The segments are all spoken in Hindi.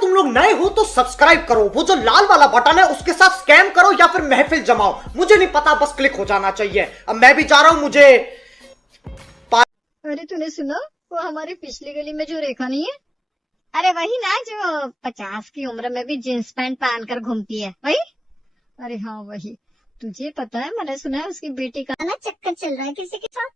तुम लोग नए हो तो सब्सक्राइब करो, वो जो लाल वाला बटन है उसके साथ स्कैम करो या फिर महफिल जमाओ, मुझे नहीं पता, बस क्लिक हो जाना चाहिए। अब मैं भी जा रहा हूं, मुझे अरे तूने सुना, वो हमारी पिछली गली में जो रेखा नहीं है, अरे वही ना जो 50 की उम्र में भी जींस पैंट पहनकर घूमती है, वही। अरे हाँ वही। तुझे पता है, मैंने सुना है उसकी बेटी का ना चक्कर चल रहा है किसी के साथ।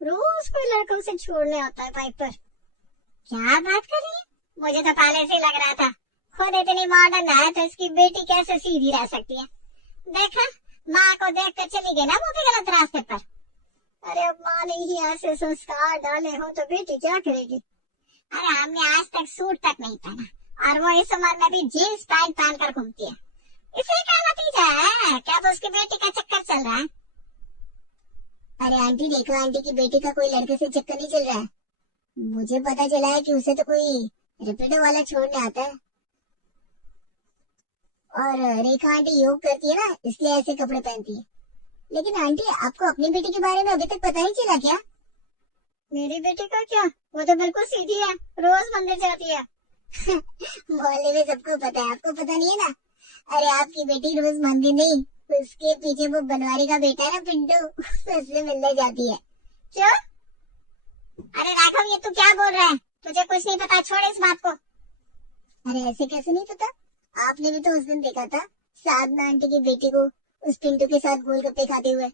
रोज कोई लड़का उसे छोड़ने आता है बाइक पर। क्या बात कर रही है? मुझे तो पहले से लग रहा था खुद इतनी मॉडर्न है तो इसकी बेटी कैसे सीधी रह सकती है। देखा, माँ को देख कर चली गई ना वो भी गलत रास्ते पर। अरे अब माँ ने ही ऐसे संस्कार डाले हो तो बेटी क्या करेगी। अरे हमने आज तक सूट तक नहीं पहना और वो इस उम्र में भी जीन्स पैंट पहनकर घूमती है। इसी का नतीजा है। क्या तो उसकी बेटी का चक्कर चल रहा है? अरे आंटी देखो, आंटी की बेटी का कोई लड़के से चक्कर नहीं चल रहा है। मुझे पता चला है कि उसे तो कोई रेपिडो वाला छोड़ने आता है। और रेखा आंटी योग करती है ना, इसलिए ऐसे कपड़े पहनती है। लेकिन आंटी, आपको अपनी बेटी के बारे में अभी तक पता नहीं चला क्या? मेरी बेटी का क्या, वो तो बिल्कुल सीधी है, रोज मंदिर जाती है। मोहल्ले में सबको पता है, आपको पता नहीं है ना? अरे आपकी बेटी रोज मंदिर नहीं, उसके पीछे वो बनवारी का बेटा है ना पिंटू, उससे मिलने जाती है। क्यों? अरे राघव, ये तू क्या बोल रहा है? तुझे कुछ नहीं पता, छोड़ इस बात को। अरे ऐसे कैसे नहीं पता? आपने भी तो उस दिन देखा था साधना आंटी की बेटी को उस पिंटू के साथ गोलगप्पे खाते हुए।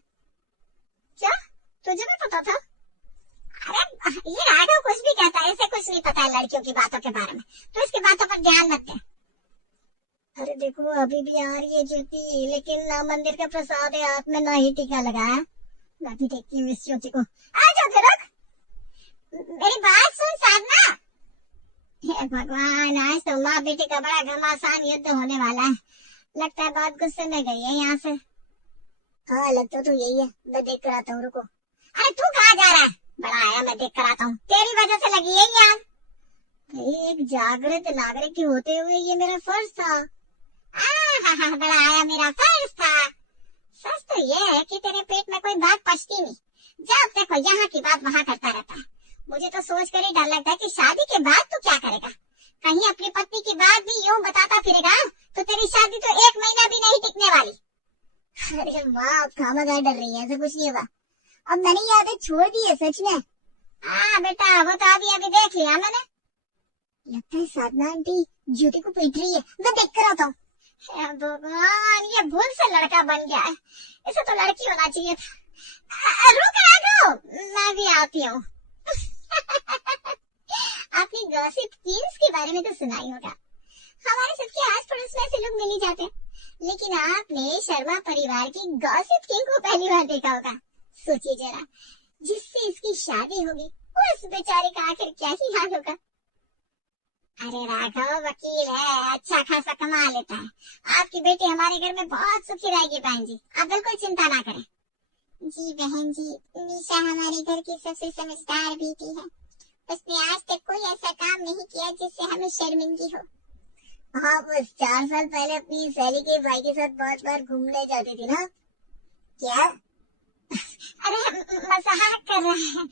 क्या तुझे भी पता था? अरे ये राघव कुछ भी कहता है, इसे कुछ नहीं पता है लड़कियों की बातों के बारे में, तो इसकी बातों पर ध्यान मत दे। अरे देखो, अभी भी आ रही है ज्योति, लेकिन ना मंदिर का प्रसाद है हाथ में, ना ही टीका लगाया। मैं भी देखती हूँ इस ज्योति को। आ ज्योति रुक, मेरी बात सुन साधना। हे भगवान, आज तो माँ बेटी का बड़ा घमासान युद्ध होने वाला है। लगता है बहुत गुस्से में गई है यहाँ से। हाँ लगता तो यही है, मैं देख कर आता हूँ, रुको। अरे तू कहाँ जा रहा है? बड़ा आया, मैं देख कर आता हूँ, तेरी वजह से लगी है यार। एक जागृत नागरिक होते हुए ये मेरा फर्ज था। बड़ा आया, मेरा फर्ज था। सच तो ये है कि तेरे पेट में कोई बात पचती नहीं, जब देखो यहाँ की बात वहाँ करता रहता है। मुझे तो सोच कर ही डर लगता है कि शादी के बाद तू क्या करेगा। कहीं अपनी पत्नी की बात भी यूं बताता फिरेगा तो तेरी शादी तो 1 महीना भी नहीं टिकने वाली। अरे वाह, अब खामखा डर रही है, ऐसा कुछ नहीं होगा। अब मैंने ये आदत छोड़ दी है सच में। हाँ बेटा, वो तो अभी देख लिया मैंने। लगता है साधना आंटी ज्योति को पीट रही है, मैं देख कर आता हूँ। भगवान, ये भूल से लड़का बन गया है, इसे तो लड़की होना चाहिए था। रुक राघव, मैं भी आती हूँ। आपने गॉसिप किंग्स के बारे में तो सुना ही होगा। हमारे सबके आस पड़ोस में ऐसे लोग मिल ही जाते हैं, लेकिन आपने शर्मा परिवार की गॉसिप किंग को पहली बार देखा होगा। सोचिए जरा, जिससे इसकी शादी होगी उस बेचारे का आखिर क्या ही हाल होगा। अरे राघव वकील है, अच्छा खासा कमा लेता है। आपकी बेटी हमारे घर में बहुत सुखी रहेगी बहन जी, आप बिल्कुल चिंता ना करें। जी बहन जी, निशा हमारे घर की सबसे समझदार बेटी है। उसने आज तक कोई ऐसा काम नहीं किया जिससे हमें शर्मिंदगी हो। हाँ, बस 4 साल पहले अपनी सहेली के भाई के साथ बहुत बार घूमने जाती थी ना। क्या? अरे मजाक कर रहा है,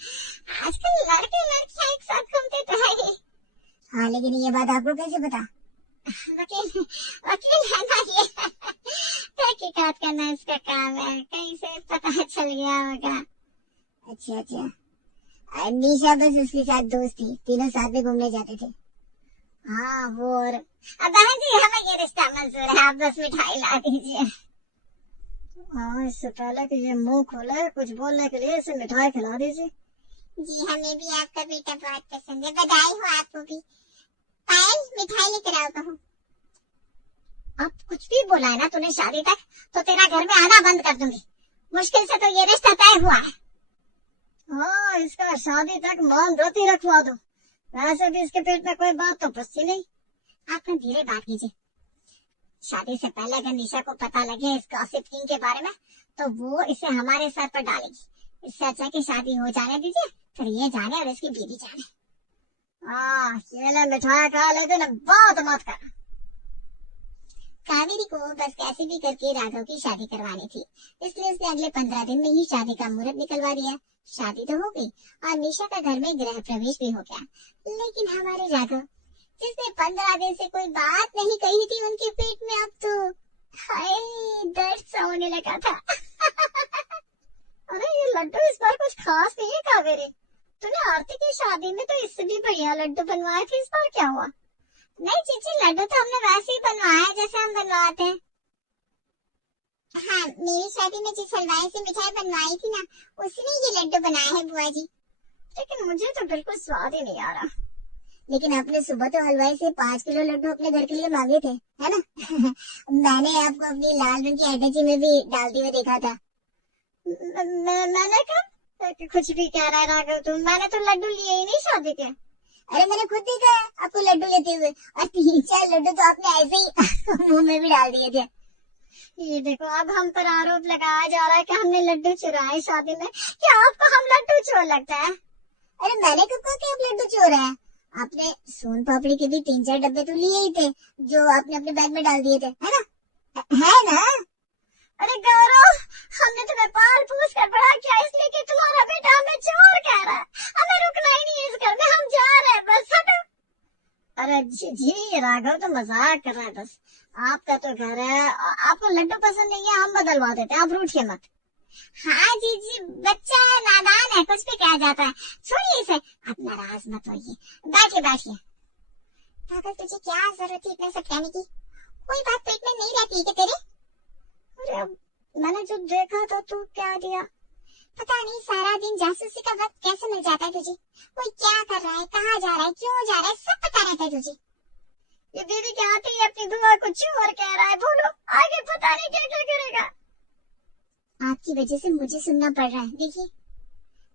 आजकल लड़के लड़कियां एक साथ घूमते तो है ही। हाँ, लेकिन ये बात आपको कैसे पता? वकील वकील है ना ये, तहकीकात करना इसका काम है, कहीं से पता चल गया होगा। अच्छा अच्छा, निशा बस उसके साथ दोस्त थी, तीनों साथ में घूमने जाते थे। हाँ वो, और बहन जी हमें ये रिश्ता मंजूर है, आप बस मिठाई ला दीजिए। हाँ, इससे पहले कि ये मुंह खोले कुछ बोलने के लिए इसे मिठाई खिला दीजिए। जी हमें भी आपका बेटा बहुत पसंद है, बधाई हो आपको भी। पायल, मिठाई लेकर आओ कहूँ। अब कुछ भी बोला है ना तूने शादी तक, तो तेरा घर में आना बंद कर दूंगी। मुश्किल से तो ये रिश्ता तय हुआ है। हाँ, इसका शादी तक मौन व्रत रखवा दो, वैसे भी इसके पेट में कोई बात तो पचती नहीं। आप ना धीरे बात कीजिए। शादी से पहले अगर निशा को पता लगे इस गॉसिप किंग के बारे में, तो वो इसे हमारे सर पर डालेगी। इससे अच्छा कि शादी हो जाने दीजिए, फिर ये जाने और इसकी बीवी जाने। ये ले मिठाई खा, लेकिन बात मत कर। कावेरी को बस कैसे भी करके राघव की शादी करवानी थी, इसलिए उसने अगले 15 दिन में ही शादी का मुहूर्त निकलवा दिया। शादी तो हो गई और निशा का घर में गृह प्रवेश भी हो गया। लेकिन हमारे राघव जिसने 15 दिन से कोई बात नहीं कही थी उनके पेट में अब तो हाय दर्द सा होने लगा था। अरे ये लड्डू इस बार कुछ खास नहीं है कावेरी, तूने आरती की शादी में तो इससे भी बढ़िया लड्डू बनवाए थे, इस बार क्या हुआ? नहीं चीची, लड्डू तो हमने वैसे ही बनवाया जैसे हम बनवाते हैं। हाँ, मेरी शादी में जिस हलवाई से मिठाई बनवाई थी ना, उसने ये लड्डू बनाया है बुआ जी। लेकिन मुझे तो बिल्कुल स्वाद ही नहीं आ रहा। लेकिन आपने सुबह तो हलवाई से 5 किलो लड्डू अपने घर के लिए मांगे थे, है ना? मैंने आपको अपनी लाल रंग की अटैची में भी डालते हुए देखा था। मैंने कहा? कुछ भी कह रहा है राघव तुम, मैंने तो लड्डू लिए ही नहीं शादी के। अरे मैंने खुद देखा है आपको लड्डू लेते हुए, और 3-4 लड्डू तो आपने ऐसे ही मुंह में भी डाल दिए थे। ये देखो, अब हम पर आरोप लगाया जा रहा है कि हमने लड्डू चुराए शादी में। क्या आपको हम लड्डू चोर लगता है? अरे मैंने कब कहा कि आप लड्डू चोर है? आपने सोन पापड़ी के भी 3-4 डब्बे तो लिए ही थे जो आपने अपने बैग में डाल दिए थे, है ना? है ना? अरे गौरव, हमने तुम्हें पाल पूछ कर बड़ा किया इसलिए कि तुम्हारा बेटा हमें चोर कह रहा है। हमें रुकना ही नहीं है इस घर में, हम जा रहे हैं बस, हटो। अरे जी राघव तो मजाक कर रहा है बस, आपका तो घर है, आपको लड्डू पसंद नहीं है, हम बदलवा देते हैं, आप रूठिए मत। हाँ जी जी, बच्चा है, नादान है, कुछ भी कहा जाता है, छोड़िए इसे, आप नाराज मत होइए, बैठिए बैठिए। पागल, तुझे क्या जरूरत है इतना सब कहने की? कोई बात पेट में नहीं रहती है क्या तेरे? अरे मैंने जो देखा था तू क्या दिया? पता नहीं, सारा दिन जासूसी का वक्त कैसे मिल जाता है तुझे? कोई क्या कर रहा है, कहाँ जा रहा है, क्यों जा रहा है, सब पता रहता है तुझे। ये दीदी क्या आती है अपनी दुआ को चोर कह रहा है, बोलो आगे पता नहीं क्या क्या करेगा। आपकी वजह से मुझे सुनना पड़ रहा है, देखिए।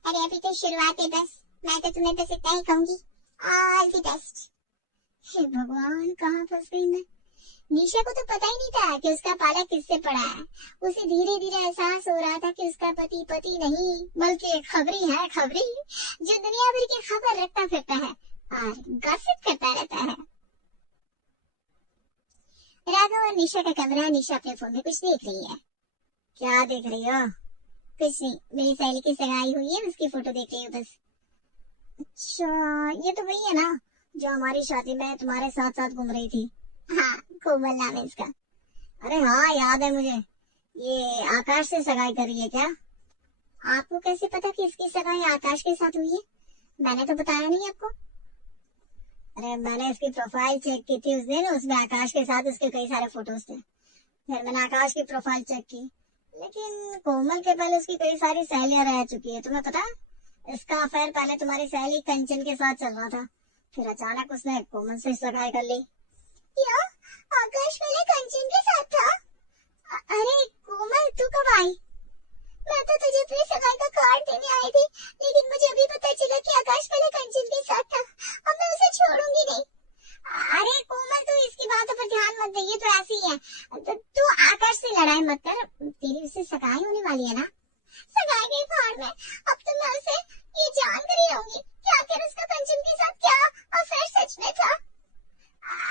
अरे अभी तो शुरुआत है बस, मैं तो तुम्हें बस इतना ही कहूंगी, ऑल द बेस्ट। हे भगवान, कहाँ फंस गई मैं। निशा को तो पता ही नहीं था कि उसका पाला किससे पड़ा है। उसे धीरे धीरे एहसास हो रहा था कि उसका पति पति नहीं बल्कि एक खबरी है, खबरी जो दुनिया भर की खबर रखता फिरता है और गॉसिप करता रहता है। राघव और निशा का कमरा, निशा अपने फोन में कुछ देख रही है। क्या देख रही हो? कुछ नहीं, मेरी सहेली की सगाई हुई है, उसकी फोटो देख रही हूँ बस। अच्छा, ये तो वही है ना जो हमारी शादी में तुम्हारे साथ साथ घूम रही थी? हाँ, कोमल नाम है इसका। अरे हाँ, याद है मुझे। ये आकाश से सगाई कर रही है क्या? आपको कैसे पता कि इसकी सगाई आकाश के साथ हुई है? मैंने तो बताया नहीं आपको। अरे मैंने इसकी प्रोफाइल चेक की थी उस दिन, उसमें आकाश के साथ उसके कई सारे फोटोज थे। फिर मैंने आकाश की प्रोफाइल चेक की, लेकिन कोमल के पहले उसकी कई सारी सहेलियां रह चुकी है। तुम्हें पता, इसका अफेयर पहले तुम्हारी सहेली कंचन के साथ चल रहा था, फिर अचानक उसने कोमल से सगाई कर ली। क्या आकाश पहले कंचन के साथ था? अरे कोमल, तू कब आई? मैं तो तुझे अपनी सगाई का कार्ड देने आई थी, लेकिन मुझे अभी पता चला कि आकाश पहले कंचन के साथ था। अब मैं उसे छोड़ूंगी नहीं। अरे कोमल, तू इसकी बातों पर ध्यान मत दे, ये तो ऐसी ही है। तू आकाश से लड़ाई मत कर, तेरी उससे सगाई होने वाली है ना। सगाई की फाड़ में अब तो मैं उसे ये जान कर ही रहूंगी कि आखिर उसका कंचन के साथ क्या अफेयर सच में था।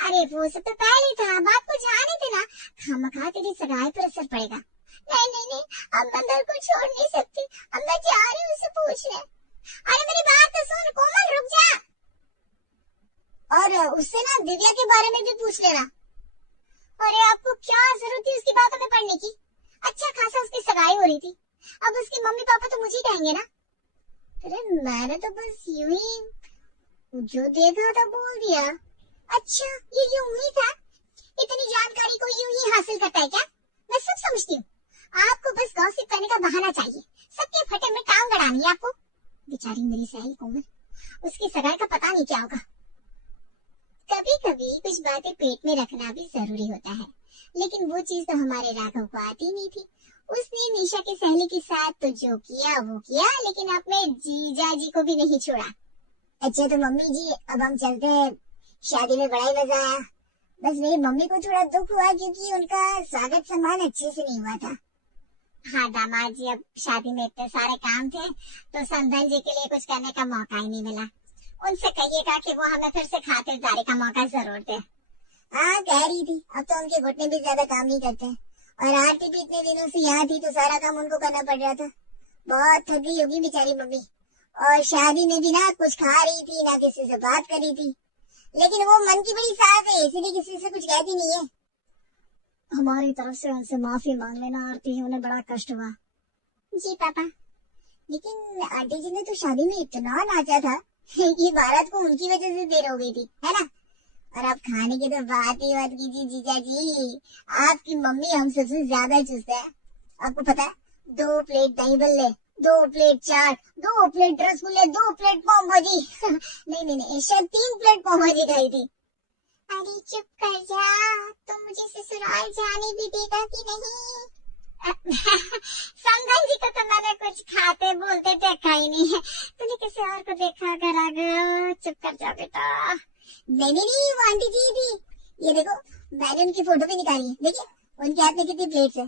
अरे वो सब तो पहले था, बात को जाने देना, खामखा तेरी सगाई पर असर पड़ेगा। नहीं नहीं नहीं, अब मैं दर को छोड़ नहीं सकती, अब मैं जा रही हूँ उसे पूछने। अरे मेरी बात तो सुन कोमल, रुक जा। और उससे ना दिव्या के बारे में भी पूछ लेना। अरे आपको क्या जरूरत थी उसकी बातों में पड़ने की? अच्छा खासा उसकी सगाई हो रही थी, अब उसके मम्मी पापा तो मुझे कहेंगे ना। अरे मैंने तो बस यूं ही जो देखा था बोल दिया। अच्छा, ये यूं ही था? इतनी जानकारी को यूं ही हासिल करता है क्या? मैं सब समझती हूँ, आपको बस गॉसिप करने का बहाना चाहिए, सबके फटे में टांग अड़ानी है आपको। बेचारी मेरी सहेली कोमल, उसकी सगाई का पता नहीं क्या होगा। कभी कभी कुछ बातें पेट में रखना भी जरूरी होता है, लेकिन वो चीज तो हमारे राघव को आती नहीं थी। उसने निशा की सहेली के साथ तो जो किया वो किया, लेकिन अपने जीजा जी को भी नहीं छोड़ा। अच्छा तो मम्मी जी, अब हम चलते हैं, शादी में बड़ा ही मजा आया। बस मेरी मम्मी को थोड़ा दुख हुआ क्योंकि उनका स्वागत सम्मान अच्छे से नहीं हुआ था। हाँ दामाद जी, अब शादी में इतने सारे काम थे तो समधन जी के लिए कुछ करने का मौका ही नहीं मिला। उनसे कहिएगा कि वो हमें फिर से खातिरदारी का मौका जरूर दे। हाँ कह रही थी, अब तो उनके घुटने भी ज्यादा काम नहीं करते, और आरती भी इतने दिनों से यहाँ थी तो सारा काम उनको करना पड़ रहा था। बहुत थक गई होगी बेचारी मम्मी, और शादी में भी ना कुछ खा रही थी ना किसी से बात कर रही थी। लेकिन वो मन की बड़ी साफ है, इसलिए किसी से कुछ कहती नहीं है। हमारी तरफ से उनसे माफी मांग लेना आरती, उन्हें बड़ा कष्ट हुआ। जी पापा, लेकिन आंटी जी ने तो शादी में इतना नाचा था कि बारात को उनकी वजह से देर हो गई थी, है ना। और आप खाने की तो बात ही मत कीजिए जीजा जी, आपकी मम्मी हम सबसे ज्यादा चूसते हैं। आपको पता है, 2 प्लेट दही बल्ले, 2 प्लेट चाट, 2 प्लेट रसगुल्ले, 2 प्लेट पाव भाजी नहीं, शायद 3 प्लेट पाव भाजी खाई थी। अरे चुप कर जा, तुम मुझे ससुराल जाने भी देगा कि नहीं? समधन जी को तो मैंने कुछ खाते बोलते देखा ही नहीं है, तूने किसी और को देखा अगर आगे। चुप कर जा बेटा। नहीं, वो आंटी जी थी। ये देखो, मैंने उनकी फोटो भी निकाली है, देखिए उनके हाथ में कितनी प्लेट्स है।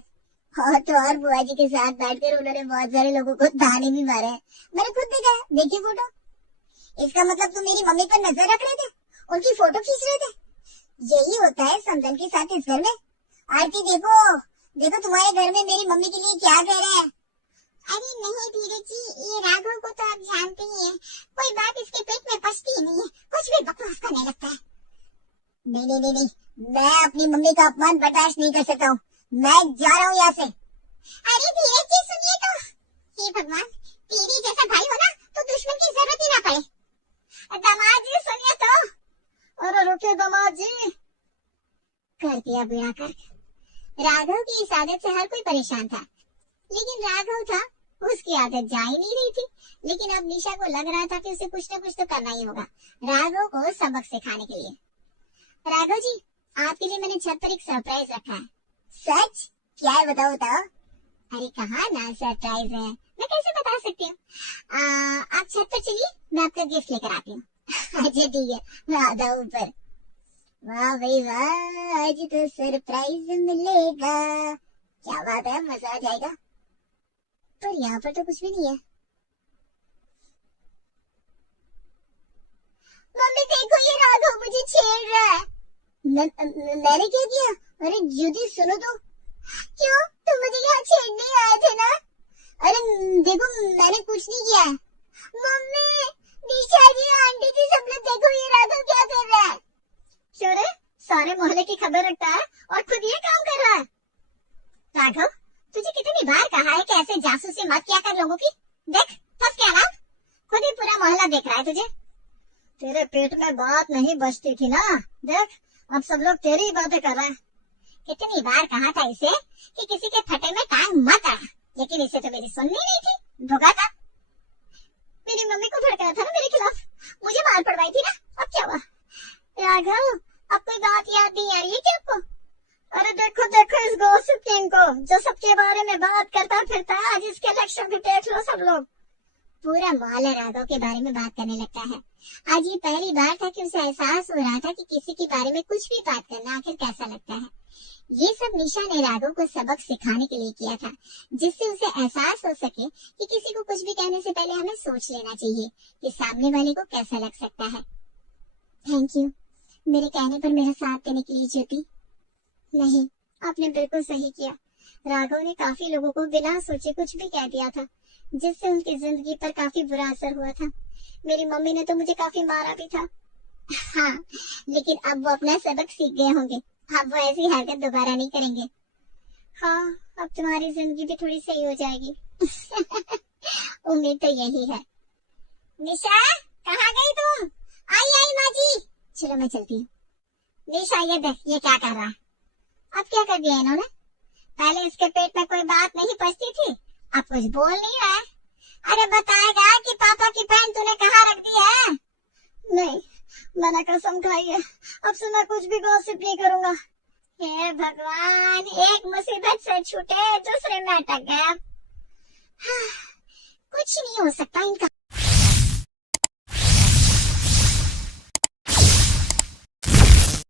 और तो और बुआ जी के साथ बैठकर उन्होंने बहुत सारे लोगों को ताने भी मारे हैं, मैंने खुद देखा है। देखिए फोटो, इसका मतलब तुम मेरी मम्मी पर नजर रख रहे थे, उनकी फोटो खींच रहे थे। यही होता है समधन के साथ इस घर में। आरती देखो तुम्हारे घर में मेरी मम्मी के लिए क्या कह रहे हैं। अरे नहीं धीरज जी, ये राघव को तो आप जानते ही हैं, कोई बात इसके पेट में पचती ही नहीं है, कुछ भी बकवास करने लगता है। नहीं, मैं अपनी मम्मी का अपमान बर्दाश्त नहीं कर सकता हूँ, मैं जा रहा हूँ यहाँ से। अरे धीरज जी सुनिए तो, हे भगवान, तेरी जैसा भाई हो ना तो दुश्मन की जरूरत ही ना पड़े। दामाद जी सुनिए तो। अरे रुके दामाद जी। कर दिया बेड़ा कर। राघव की इस आदत से हर कोई परेशान था, लेकिन राघव था, उसकी आदत जा ही नहीं रही थी। लेकिन अब निशा को लग रहा था कि उसे कुछ न कुछ तो करना ही होगा राघव को सबक सिखाने के लिए। राघव जी, आपके लिए मैंने छत पर एक सरप्राइज रखा है। सच? क्या है बताओ। अरे कहा ना सरप्राइज है, मैं कैसे बता सकती हूँ। आप छत पर चलिए, मैं आपका गिफ्ट लेकर आती हूँ। अच्छा ठीक है, मैं आता हूँ ऊपर। वाह भाई वाह, आज तो सरप्राइज मिलेगा, क्या बात है, मजा आ जाएगा। पर यहाँ पर तो कुछ भी नहीं है। मम्मी देखो, ये राघव मुझे छेड़ रहा है। मैंने क्या किया? अरे ज्योति सुनो तो। क्यों, तुम मुझे यहाँ छेड़ने आए थे ना? अरे देखो, मैंने कुछ नहीं किया। मम्मी, निशा जी, आंटी जी, सब लोग देखो, ये राघव क्या कर रहा है। क्यों रे, सारे मोहल्ले की खबर रखता है और खुद ये काम कर रहा है। राघव, तुझे कितनी बार कहा है कि ऐसे जासूसी मत किया कर लोगों की। देख फंस गया ना, खुद ही पूरा मोहल्ला देख रहा है तुझे। तेरे पेट में बात नहीं बचती थी ना, देख अब सब लोग तेरी ही बातें कर रहे हैं। कितनी बार कहा था इसे कि किसी के फटे में टांग मत अड़ा, लेकिन इसे तो मेरी सुननी नहीं थी, भुगा था। मेरी मम्मी को भड़काया था ना मेरे खिलाफ, मुझे मार पड़वाई थी ना, अब क्या हुआ। राघव, अब कोई बात याद नहीं आ रही है क्या आपको? अरे देखो इस गॉसिप किंग को, जो सबके बारे में बात करता फिरता है, आज इसके लक्षण भी देख लो सब लोग। पूरा मोहल्ला राघव के बारे में बात करने लगता है। आज ये पहली बार था कि उसे एहसास हो रहा था कि किसी के बारे में कुछ भी बात करना आखिर कैसा लगता है। ये सब निशा ने राघव को सबक सिखाने के लिए किया था, जिससे उसे एहसास हो सके कि किसी को कुछ भी कहने से पहले हमें सोच लेना चाहिए कि सामने वाले को कैसा लग सकता है। थैंक यू मेरे कहने पर मेरा साथ देने के लिए ज्योति। नहीं, आपने बिल्कुल सही किया। राघव ने काफी लोगों को बिना सोचे कुछ भी कह दिया था, जिससे उनकी जिंदगी पर काफी बुरा असर हुआ था। मेरी मम्मी ने तो मुझे काफी मारा भी था। हाँ, लेकिन अब वो अपना सबक सीख गए होंगे, अब वो ऐसी हरकत दोबारा नहीं करेंगे। हाँ, अब तुम्हारी जिंदगी भी थोड़ी सही हो जाएगी। उम्मीद तो यही है। निशा, कहाँ गई तुम? आई माँ जी। चलो मैं चलती हूँ। निशा, ये देख, ये क्या कर रहा है? अब क्या कर दिया इन्होंने? पहले इसके पेट में कोई बात नहीं पचती थी, अब कुछ बोल नहीं रहा है। अरे बताएगा कि पापा की पैंट तूने कहाँ रख दी है? नहीं, मैंने कसम खाई है, अब से मैं कुछ भी गॉसिप नहीं करूँगा। हे भगवान, एक मुसीबत से छूटे दूसरे में अटक गया। कुछ नहीं हो सकता इनका।